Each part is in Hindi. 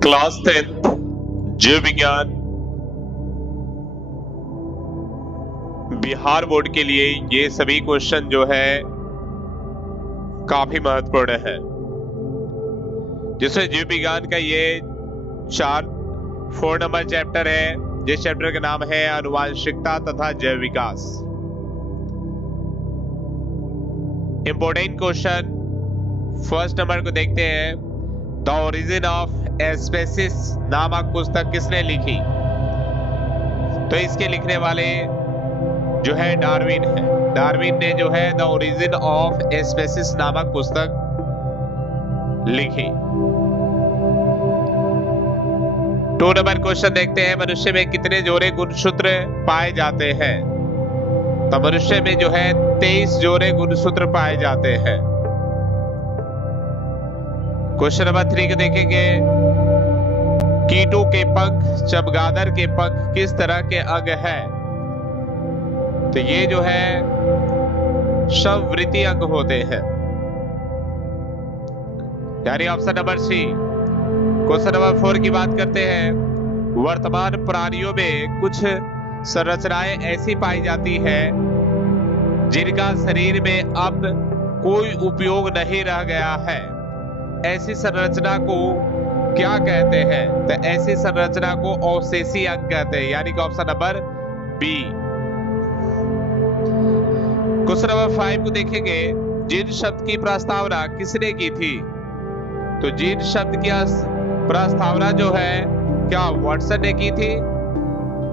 क्लास 10 जीव विज्ञान बिहार बोर्ड के लिए ये सभी क्वेश्चन जो है काफी महत्वपूर्ण है, जिसमें जीव विज्ञान का ये 4 नंबर चैप्टर है, जिस चैप्टर का नाम है आनुवांशिकता तथा जैव विकास। इंपॉर्टेंट क्वेश्चन फर्स्ट नंबर को देखते हैं। द ओरिजिन ऑफ स्पेसिस नामक पुस्तक किसने लिखी? तो इसके लिखने वाले जो है डार्विन है। डार्विन ने जो है द ओरिजिन ऑफ स्पेसिस नामक पुस्तक लिखी। 2 नंबर क्वेश्चन देखते हैं। मनुष्य में कितने जोड़े गुणसूत्र पाए जाते हैं? तो मनुष्य में जो है 23 जोड़े गुणसूत्र पाए जाते हैं। क्वेश्चन नंबर 3 को देखेंगे। कीटों के पंख, चमगादड़ के पंख किस तरह के अंग है? तो ये जो है शववृत्ति अंग होते हैं, यानी option number C. Question number 4 की बात करते हैं। वर्तमान प्राणियों में कुछ संरचनाएं ऐसी पाई जाती है जिनका शरीर में अब कोई उपयोग नहीं रह गया है। ऐसी संरचना को क्या कहते हैं? तो ऐसी संरचना को अवशेषी अंग कहते हैं, यानी कि option number B. Question number 5 को देखेंगे। जीन शब्द की प्रस्तावना किसने की थी? तो जीन शब्द की प्रस्तावना जो है क्या वाटसन ने की थी?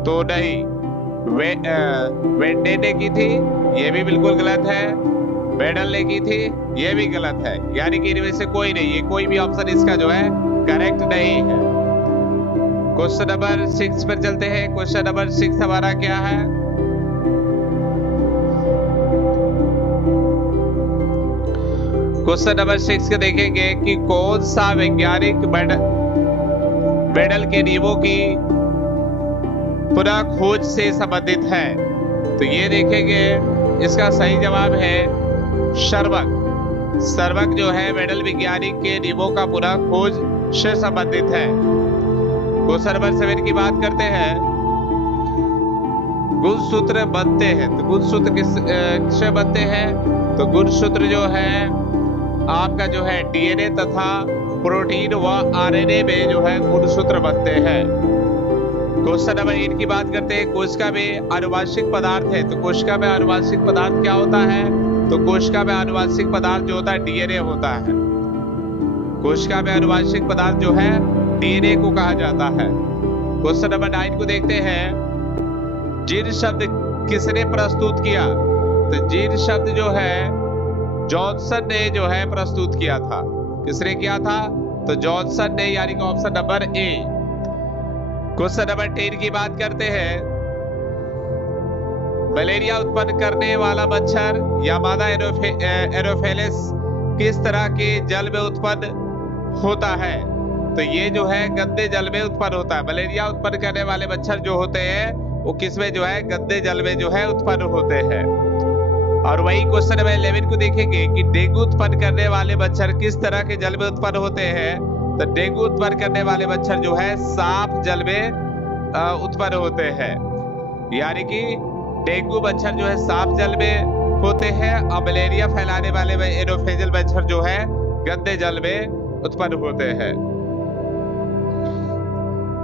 तो नहीं, वेंडे ने की थी, ये भी बिल्कुल गलत है। बेडल ने की थी, ये भी गलत है, यानी कि इनमें से कोई नहीं है। कोई भी ऑप्शन इसका जो है करेक्ट नहीं है। क्वेश्चन नंबर 6 पर चलते हैं। क्वेश्चन नंबर 6 हमारा क्या है? क्वेश्चन नंबर 6 के देखेंगे कि कौन सा वैज्ञानिक बेडल के नियमों की पुनः खोज से संबंधित है? तो ये देखेंगे, इसका सही जवाब है सर्वक। सर्वक जो है बेडल वैज्ञानिक के नियमों का पुनः खोज से संबंधित है। क्वेश्चन नंबर 7 की बात करते हैं। गुणसूत्र बनते हैं, तो गुणसूत्र किससे बनते हैं? तो गुणसूत्र जो है आपका जो है डीएनए तथा प्रोटीन व आरएनए में जो है गुणसूत्र बनते हैं। क्वेश्चन नंबर 8 की बात करते हैं। कोशिका में आनुवांशिक पदार्थ है, तो कोशिका में आनुवांशिक पदार्थ क्या होता है? तो कोशिका में आनुवांशिक पदार्थ जो होता है डीएनए होता है। कोशिका में आनुवांशिक पदार्थ जो है डीएनए को कहा जाता है। क्वेश्चन नंबर 9 को देखते हैं। जीन शब्द किसने प्रस्तुत किया? तो जीन शब्द जो है जॉनसन ने जो है प्रस्तुत किया था। किसने किया था? तो जॉनसन ने, यानी कि option number A. Question number 10 की बात करते हैं। मलेरिया उत्पन्न करने वाला मच्छर या मादा एनोफिलिस किस तरह के जल में उत्पन्न होता है? तो ये जो है गंदे जल में उत्पन्न होता है। मलेरिया उत्पन्न करने वाले मच्छर जो होते हैं वो किसमें जो है गंदे जल में जो है उत्पन्न होते हैं। और वही क्वेश्चन नंबर 11 को देखेंगे कि डेंगू उत्पन्न करने वाले मच्छर किस तरह के जल में उत्पन्न होते हैं? तो डेंगू उत्पन्न करने वाले मच्छर जो है साफ जल में उत्पन्न होते हैं, यानी कि डेंगू मच्छर जो है साफ जल में होते हैं और मलेरिया फैलाने वाले एनोफिलिस मच्छर जो है गंदे जल में उत्पन्न होते हैं।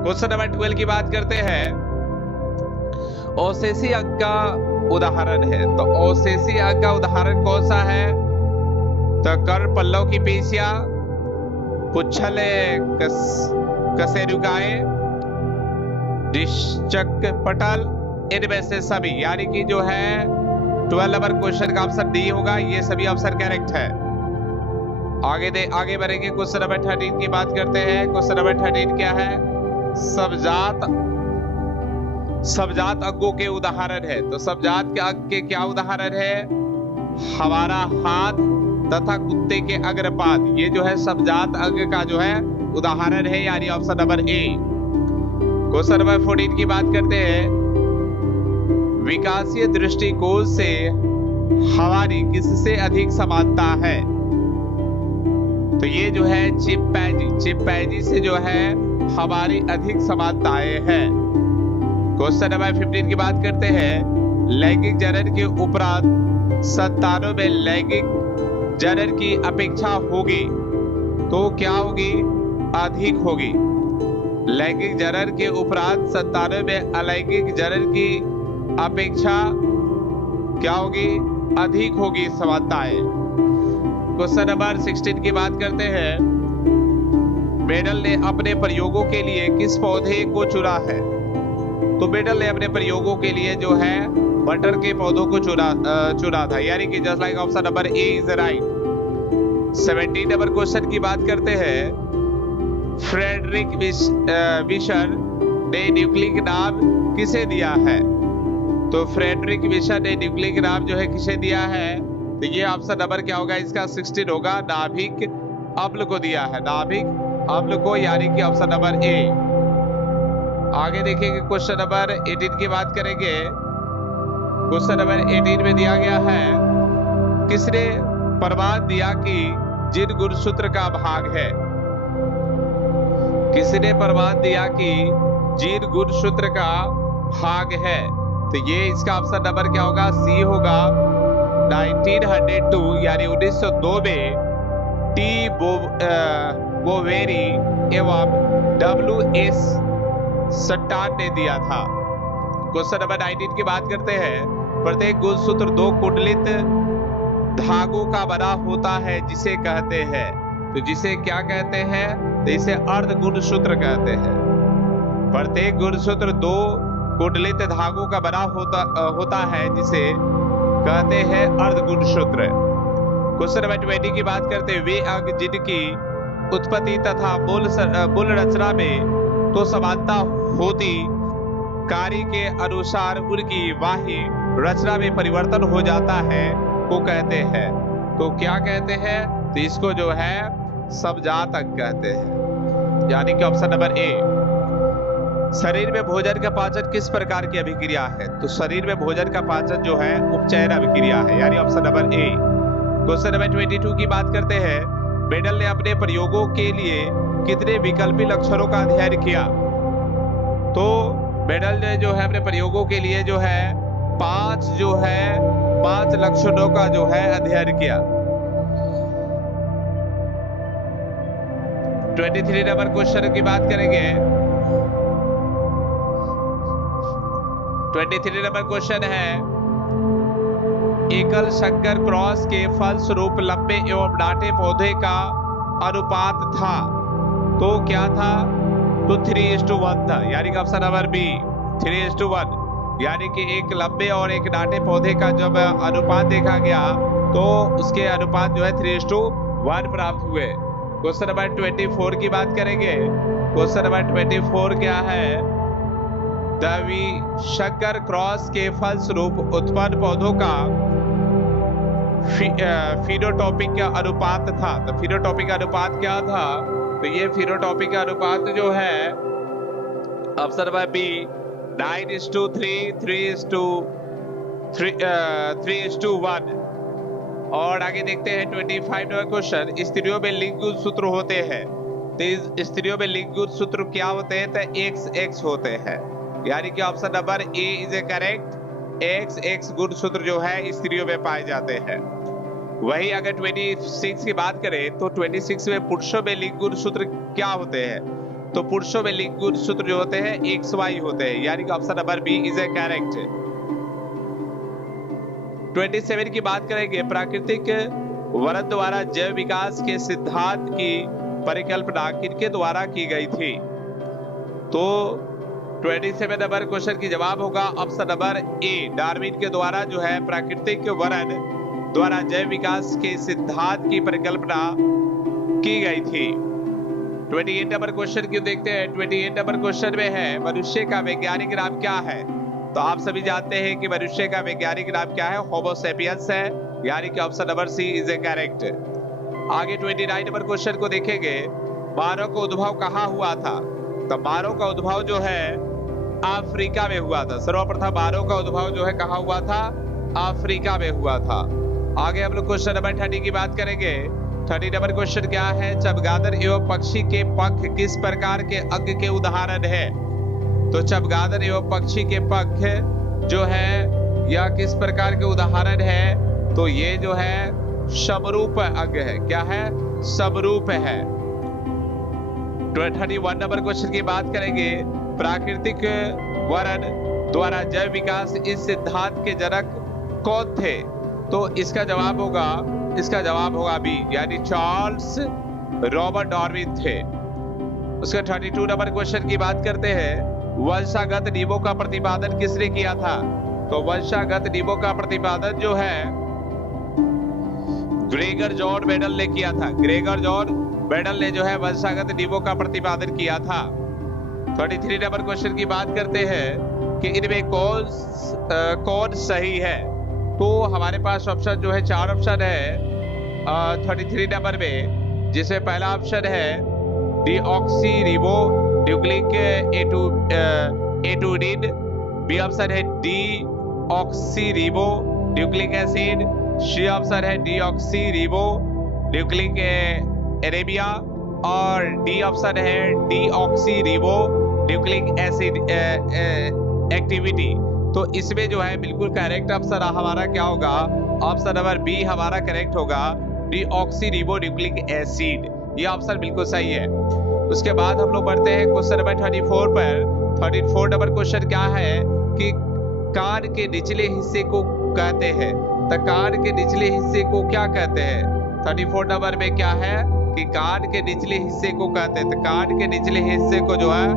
क्वेश्चन नंबर 12 की बात करते हैं। अवशेषी अंग का उदाहरण है, तो अवशेषी अंग का उदाहरण कौन सा है? तो कर्ण पल्लव की पेशियां, पुच्छल कशेरुकाएं, निश्चक पटल, इनमें से सभी, यानी कि जो है 12 नंबर क्वेश्चन का ऑप्शन डी होगा। ये सभी ऑप्शन करेक्ट है। आगे बढ़ेंगे। क्वेश्चन नंबर 13 की बात करते हैं। क्वेश्चन नंबर 13 क्या है? सबजात अंगों के उदाहरण है, तो सबजात के अंग के क्या उदाहरण है? हमारा हाथ तथा कुत्ते के अग्रपाद, ये जो है सबजात अंग का जो है उदाहरण है, यानी option number A. Question number 14 की बात करते हैं। विकासीय दृष्टिकोण से हमारी किससे अधिक समानता है? तो ये जो है चिंपैंजी से जो है हमारी अधिक समानताएं हैं। क्वेश्चन नंबर 15 की बात करते हैं। लैंगिक जनन के उपरांत संतानों में लैंगिक जनन की अपेक्षा होगी तो क्या होगी? अधिक होगी। लैंगिक जनन के उपरांत संतानों में अलैंगिक जनन की अपेक्षा क्या होगी? अधिक होगी समानताएं। क्वेश्चन नंबर 16 की बात करते हैं। मेडल ने अपने प्रयोगों के लिए किस पौधे को चुना है? तो मेडल ने अपने प्रयोगों के लिए जो है मटर के पौधों को चुना था, यानी कि just like option number A is right. 17 number question की बात करते हैं। फ्रेडरिक विशर ने न्यूक्लिक नाम किसे दिया है? तो फ्रेडरिक विशर ने न्यूक्लिक नाम जो है किसे दिया है? तो ये ऑप्शन नंबर क्या होगा? इसका 16 होगा। नाभिक अम्ल को दिया है, नाभिक अम्ल को, यानी कि ऑप्शन नंबर ए। आगे देखेंगे क्वेश्चन नंबर 18 की बात करेंगे। क्वेश्चन नंबर 18 में दिया गया है, किसने प्रमाण दिया कि जिन गुणसूत्र का भाग है? किसने प्रमाण दिया कि जिन गुणसूत्र का भाग है? तो ये इसका ऑप्शन नंबर क्या होगा? सी होगा। 1902 यानी 1902 में टी बोवेरी एवं W.S. सट्टान ने दिया था। क्वेश्चन नंबर 19 की बात करते हैं। प्रत्येक गुणसूत्र 2 कुंडलित धागों का बना होता है, जिसे कहते हैं? तो जिसे क्या कहते हैं? तो इसे अर्ध गुणसूत्र कहते हैं। प्रत्येक गुणसूत्र 2 कुंडलित धागों का बना होता है, जिसे कहते हैं अर्ध गुणसूत्र। क्वेश्चन नंबर 20 की बात करते हैं। वे अंग जिनकी उत्पत्ति तथा मूल रचना में तो समानता होती, कार्य के अनुसार उनकी बाह्य रचना में परिवर्तन हो जाता है, को कहते हैं? तो क्या कहते हैं? तो इसको जो है समजात अंग कहते हैं, यानी कि ऑप्शन नंबर ए। शरीर में भोजन का पाचन किस प्रकार की अभिक्रिया है? तो शरीर में भोजन का पाचन जो है उपचयन अभिक्रिया है, यानी option number A. Question number 22 की बात करते हैं। मेडल ने अपने प्रयोगों के लिए कितने विकल्पी लक्षणों का अध्ययन किया? तो मेडल ने जो है अपने प्रयोगों के लिए जो है 5 लक्षणों का जो है अध्ययन किया। 23 नंबर क्वेश्चन की बात करेंगे। 23 नंबर क्वेश्चन है, एकल संकर क्रॉस के फलस्वरूप लंबे एवं डांटे पौधे का अनुपात था, तो क्या था? तो 3:1 था, यानी कि ऑप्शन नंबर बी 3:1, यानी कि एक लंबे और एक डांटे पौधे का जब अनुपात देखा गया तो उसके अनुपात जो है 3:1 प्राप्त हुए। क्वेश्चन नंबर 24 की बात करेंगे। क्वेश्चन नंबर 24 क्या है? द्विसंकर क्रॉस के फलस्वरूप उत्पन्न पौधों का फिनोटाइपिक का अनुपात था। तो फिनोटाइपिक अनुपात क्या था? तो ये फिनोटाइपिक अनुपात जो है ऑप्शन नंबर बी 9:3, 3:1। और आगे देखते हैं 25 नंबर क्वेश्चन। स्त्रियों में लिंग गुणसूत्र होते हैं, तो स्त्रियों में लिंग गुणसूत्र क्या होते हैं? तो XX होते हैं, यानी कि option number A is a correct. XX गुणसूत्र जो है स्त्रियों में पाए जाते हैं। वही अगर 26 की बात करें तो 26 में पुरुषों में लिंग गुणसूत्र क्या होते हैं? तो पुरुषों में लिंग गुणसूत्र जो होते हैं XY होते हैं, यानी कि option number B is a correct. 27 की बात करेंगे। प्राकृतिक वरण द्वारा जैव विकास के सिद्धांत की परिकल्पना किनके द्वारा की गई थी? तो 27 नंबर क्वेश्चन की जवाब होगा ऑप्शन नंबर ए, डार्विन के द्वारा जो है प्राकृतिक वरण द्वारा जैव विकास के सिद्धांत की परिकल्पना की गई थी। 28 नंबर क्वेश्चन क्यों देखते हैं। 28 नंबर क्वेश्चन में है, मनुष्य का वैज्ञानिक नाम क्या है? तो आप सभी जानते हैं कि मनुष्य का वैज्ञानिक नाम क्या है? होमो सेपियंस है, यानी कि option number C is a correct. आगे 29 नंबर क्वेश्चन को देखेंगे। मानव का उद्भव कहाँ हुआ था? तो मानव का उद्भव जो है अफ्रीका में हुआ था। सर्वप्रथम मानव का उद्भव जो है कहाँ हुआ था? अफ्रीका में हुआ था। आगे हम लोग क्वेश्चन नंबर 30 की बात करेंगे। 30 नंबर क्वेश्चन क्या है? चमगादड़ एवं पक्षी के पंख किस प्रकार के अंग के उदाहरण है? तो चमगादड़ एवं पक्षी के पंख जो है यह किस प्रकार के उदाहरण है? तो ये जो है समरूप अंग है। क्या है? समरूप है। 31 नंबर क्वेश्चन की बात करेंगे। प्राकृतिक वर्ण द्वारा जैव विकास इस सिद्धांत के जनक कौन थे? तो इसका जवाब होगा बी, यानी चार्ल्स रॉबर्ट डार्विन थे। उसका 32 नंबर क्वेश्चन की बात करते हैं। वंशागत नियमों का प्रतिपादन किसने किया था? तो वंशागत नियमों का प्रतिपादन जो है ग्रेगर जॉन मेंडल ने किया था। ग्रेगर जॉन मेंडल ने जो है वंशागत नियमों का प्रतिपादन किया था। 33 नंबर क्वेश्चन की बात करते हैं कि इनमें कौन सही है? तो हमारे पास ऑप्शन जो है 4 ऑप्शन है 33 नंबर में, जिसमें पहला ऑप्शन है डीऑक्सी रिबो न्यूक्लिक एटूडिन, बी ऑप्शन है deoxyribonucleic acid, C option है डीऑक्सी रिबो न्यूक्लिक एरेबिया और डी ऑप्शन है deoxyribonucleic acid activity. तो इसमें जो है बिल्कुल करेक्ट ऑप्शन हमारा क्या होगा? ऑप्शन नंबर बी हमारा करेक्ट होगा, डीऑक्सी रिबो न्यूक्लिक एसिड। ये ऑप्शन बिल्कुल सही है। उसके बाद हम लोग बढ़ते हैं क्वेश्चन नंबर 34 पर। 34 नंबर क्वेश्चन क्या है कि कान के निचले हिस्से को कहते हैं? तो कान के निचले हिस्से को क्या कहते हैं? 34 नंबर में क्या है कि कान के निचले हिस्से को कहते हैं? तो कान के निचले हिस्से को जो है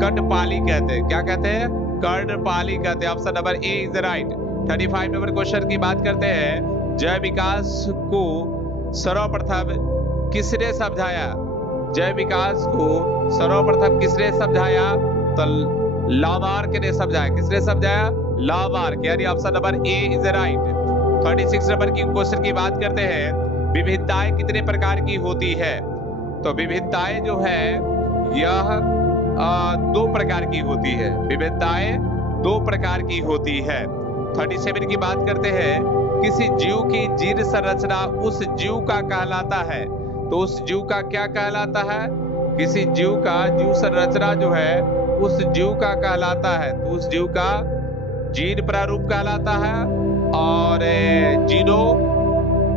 कर्णपाली कहते हैं। क्या कहते हैं? कर्णपाली कहते हैं। Option number A is right. 35 number question की बात करते हैं। जैव विकास को सर्वप्रथम किसने समझाया? जैव विकास को सर्वप्रथम किसने समझाया? तो लामार्क ने समझाया। किसने समझाया? लामार्क, यानी option number A is right. 36 number की क्वेश्चन की बात करते हैं। विविधताएं कितने प्रकार की होती है? तो विविधताएं जो है यह 2 प्रकार की होती है। विविधताएं 2 प्रकार की होती है। 37 की बात करते हैं। किसी जीव की जीन संरचना उस जीव का कहलाता है? तो उस जीव का क्या कहलाता है? किसी जीव का जीव संरचना जो है उस जीव का कहलाता है। तो उस जीव का जीन प्रारूप कहलाता है और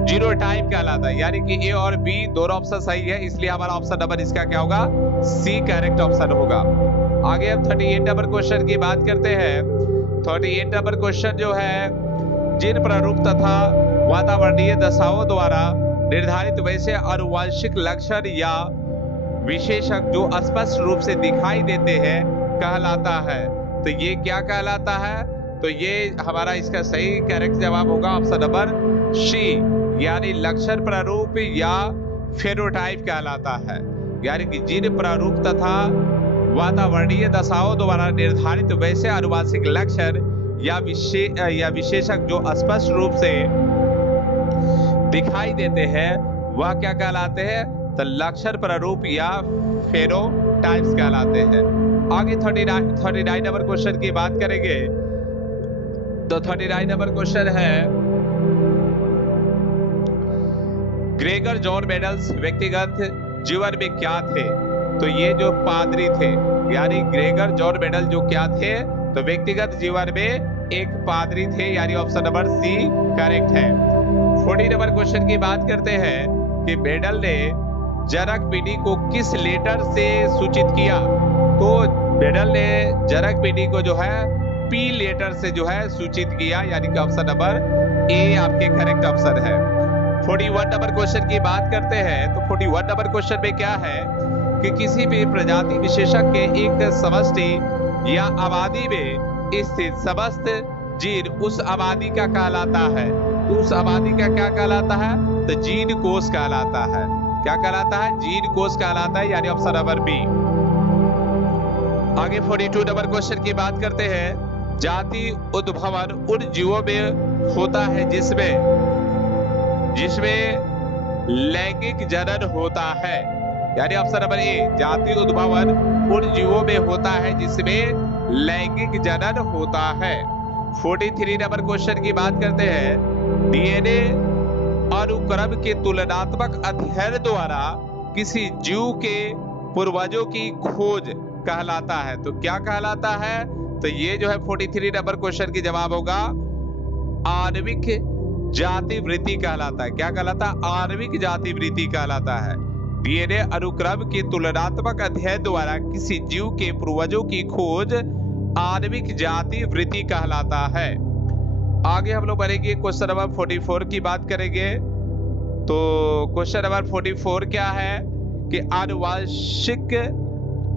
जीनोटाइप कहलाता है। यानी कि ए और बी दोनों ऑप्शन सही है, इसलिए हमारा ऑप्शन नंबर इसका क्या होगा? सी करेक्ट ऑप्शन होगा। आगे हम 38 नंबर क्वेश्चन की बात करते हैं। 38 नंबर क्वेश्चन जो है जीन प्रारूप तथा वातावरणीय दशाओं द्वारा निर्धारित वैसे आनुवंशिक लक्षण या विशेषक जो स्पष्ट रूप से दिखाई देते हैं कहलाता है। तो ये क्या कहलाता है? तो ये हमारा इसका सही करेक्ट जवाब होगा ऑप्शन नंबर सी, यानी लक्षण प्रारूप या फेनोटाइप कहलाता है। यानी कि जीन प्रारूप तथा वातावरणीय दशाओं द्वारा निर्धारित वैसे आनुवंशिक लक्षण या विशेषक जो स्पष्ट रूप से दिखाई देते हैं वह क्या कहलाते हैं? तो लक्षण प्रारूप या फेनोटाइप्स कहलाते हैं। आगे 39 नंबर क्वेश्चन की बात करेंगे। तो 39 नंबर क्वेश्चन है ग्रेगर जॉन मेंडल्स व्यक्तिगत जीवन में क्या थे? तो ये जो पादरी थे, यानी ग्रेगर जॉन मेंडल जो क्या थे? तो व्यक्तिगत जीवन में एक पादरी थे, यानी ऑप्शन नंबर सी करेक्ट है। 40 नंबर क्वेश्चन की बात करते हैं कि मेंडल ने जनक पीढ़ी को किस लेटर से सूचित किया? तो मेंडल ने जनक पीढ़ी को जो है पी लेटर से जो है सूचित किया, यानी कि ऑप्शन नंबर ए आपके करेक्ट ऑप्शन है। 41 नंबर क्वेश्चन की बात करते हैं। तो 41 नंबर क्वेश्चन में क्या है कि किसी भी प्रजाति विशेषक के एक समष्टि या आबादी में स्थित समस्त जीन उस आबादी का कहलाता है। तो उस आबादी का क्या कहलाता है? तो जीन कोष कहलाता है। क्या कहलाता है? जीन कोष कहलाता है, यानी ऑप्शन नंबर बी। आगे 42 नंबर क्वेश्चन की बात करते हैं। जाति उद्भवन उन जीवों में होता है जिसमें लैंगिक जनन होता है, यानी ऑप्शन नंबर ए जाति उद्भवन उन जीवों में होता है जिसमें लैंगिक जनन होता है। 43 नंबर क्वेश्चन की बात करते हैं। डीएनए अणु अनुक्रम के तुलनात्मक अध्ययन द्वारा किसी जीव के पूर्वजों की खोज कहलाता है। तो क्या कहलाता है? तो ये जो है 43 नंबर क्वेश्चन की जवाब होगा आणविक जाति वृत्ति कहलाता है। क्या कहलाता है? आणविक जाति वृत्ति कहलाता है। डीएनए अनुक्रम के तुलनात्मक अध्ययन द्वारा किसी जीव के पूर्वजों की खोज आणविक जाति वृत्ति कहलाता है। आगे हम लोग बढ़ेंगे, क्वेश्चन नंबर 44 की बात करेंगे। तो क्वेश्चन नंबर 44 क्या है कि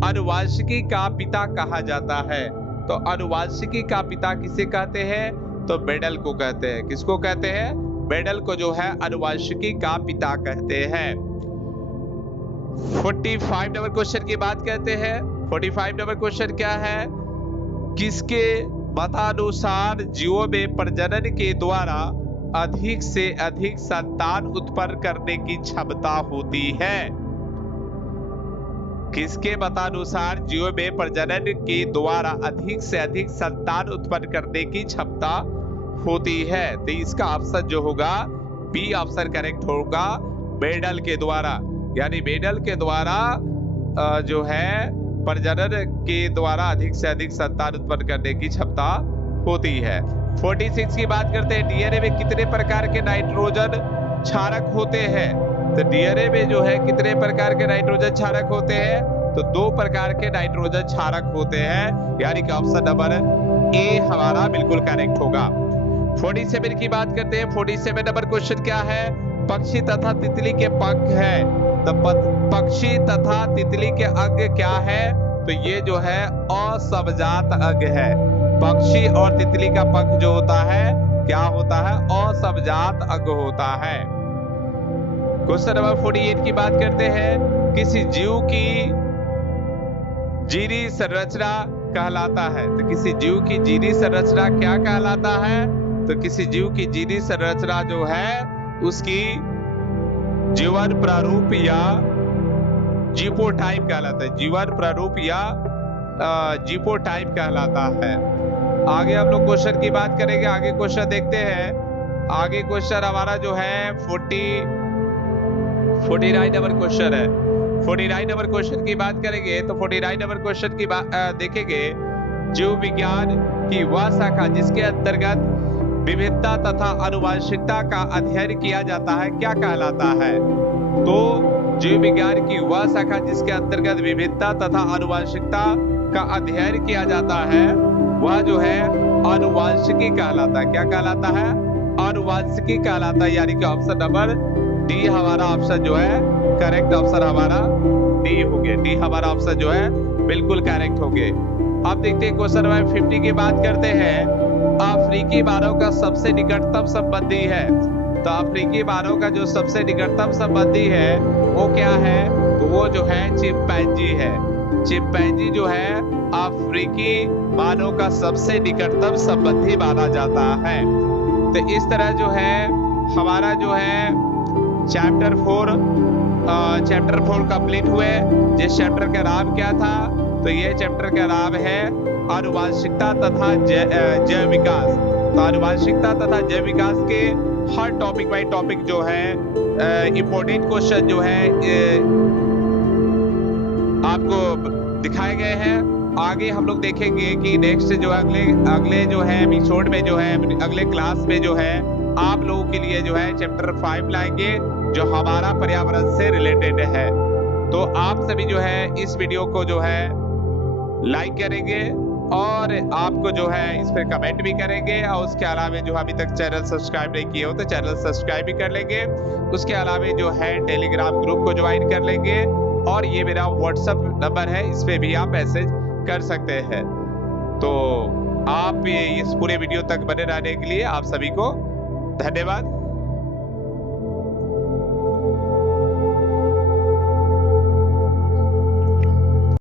अनुवांशिकी का पिता कहा जाता है। तो अनुवांशिकी का पिता किसे कहते हैं? तो मेंडल को कहते हैं। किसको कहते हैं? मेंडल को जो है अनुवांशिकी का पिता कहते हैं। 45 नंबर क्वेश्चन की बात करते हैं। 45 नंबर क्वेश्चन क्या है? किसके मतानुसार जीवों में प्रजनन के द्वारा अधिक से अधिक संतान उत्पन्न करने की क्षमता होती है? किसके मतानुसार जीवों में प्रजनन के द्वारा अधिक से अधिक संतान उत्पन्न करने की क्षमता होती है? तो इसका ऑप्शन जो होगा बी ऑप्शन करेक्ट होगा, मेंडल के द्वारा। यानी मेंडल के द्वारा जो है प्रजनन के द्वारा अधिक से अधिक संतान उत्पन्न करने की क्षमता होती है। 46 की बात करते हैं। डीएनए में कितने प्रकार के नाइट्रोजन क्षारक होते हैं? तो डीएनए में जो है कितने प्रकार के नाइट्रोजन क्षारक होते हैं? तो 2 प्रकार के नाइट्रोजन क्षारक होते हैं, यानी कि ऑप्शन नंबर ए हमारा बिल्कुल करेक्ट होगा। 47 की बात करते हैं। 47 नंबर क्वेश्चन क्या है? पक्षी तथा तितली के पंख है। तो पक्षी तथा तितली के अंग क्या है? तो ये जो है असमजात अंग है। पक्षी और तितली का पंख जो होता है क्या होता है? असमजात अंग होता है। क्वेश्चन नंबर 48 की बात करते हैं। किसी जीव की जीरी संरचना कहलाता है। तो किसी जीव की जीरी संरचना क्या कहलाता है? तो किसी जीव की जीरी संरचना जो है उसकी जीवन प्रारूप या जीपोटाइप कहलाता है। जीवन प्रारूप या जीपोटाइप कहलाता है। आगे हम लोग क्वेश्चन की बात करेंगे। आगे क्वेश्चन देखते हैं। आगे क्वेश्चन हमारा जो है 49 नंबर क्वेश्चन है। 49 नंबर क्वेश्चन की बात करेंगे। तो 49 नंबर क्वेश्चन की बात देखेंगे। जीव विज्ञान की वह शाखा जिसके अंतर्गत विविधता तथा आनुवंशिकता का अध्ययन किया जाता है क्या कहलाता है? तो जीव विज्ञान की वह शाखा जिसके अंतर्गत विविधता तथा आनुवंशिकता का अध्ययन किया जाता है वह जो है आनुवंशिकी कहलाता है। क्या कहलाता है? आनुवंशिकी कहलाता है। यानी कि ऑप्शन नंबर डी हमारा ऑप्शन जो है करेक्ट ऑप्शन हमारा डी हो गया। डी हमारा ऑप्शन जो है बिल्कुल करेक्ट हो गए। अब देखते हैं क्वेश्चन नंबर 50 की बात करते हैं। अफ्रीकी मानव का सबसे निकटतम संबंधी है। तो अफ्रीकी मानव का जो सबसे निकटतम संबंधी है वो क्या है? तो वो जो है चिंपैंजी है। चिंपैंजी जो है अफ्रीकी मानव का सबसे निकटतम संबंधी माना जाता है। तो इस तरह जो है हमारा जो है चैप्टर 4 कंप्लीट हुए। जिस चैप्टर का नाम क्या था? तो ये चैप्टर का नाम है आनुवंशिकता तथा जैव विकास। तो आनुवंशिकता तथा जैव विकास के हर टॉपिक बाय टॉपिक जो है इंपॉर्टेंट क्वेश्चन जो है आपको दिखाए गए हैं। आगे हम लोग देखेंगे कि नेक्स्ट जो अगले जो है एपिसोड में जो है अगले क्लास में जो है आप लोगों के लिए जो है चैप्टर 5 लाएंगे जो हमारा पर्यावरण से रिलेटेड है। तो आप सभी जो है इस वीडियो को जो है लाइक करेंगे और आपको जो है इस पर कमेंट भी करेंगे और उसके अलावा जो अभी तक चैनल सब्सक्राइब नहीं किए हो तो चैनल सब्सक्राइब भी कर लेंगे। उसके अलावा जो है टेलीग्राम ग्रुप को ज्वाइन कर लेंगे और ये मेरा व्हाट्सएप नंबर है, इस पे भी आप मैसेज कर सकते हैं। तो आप इस पूरे वीडियो तक बने रहने के लिए आप सभी को धन्यवाद।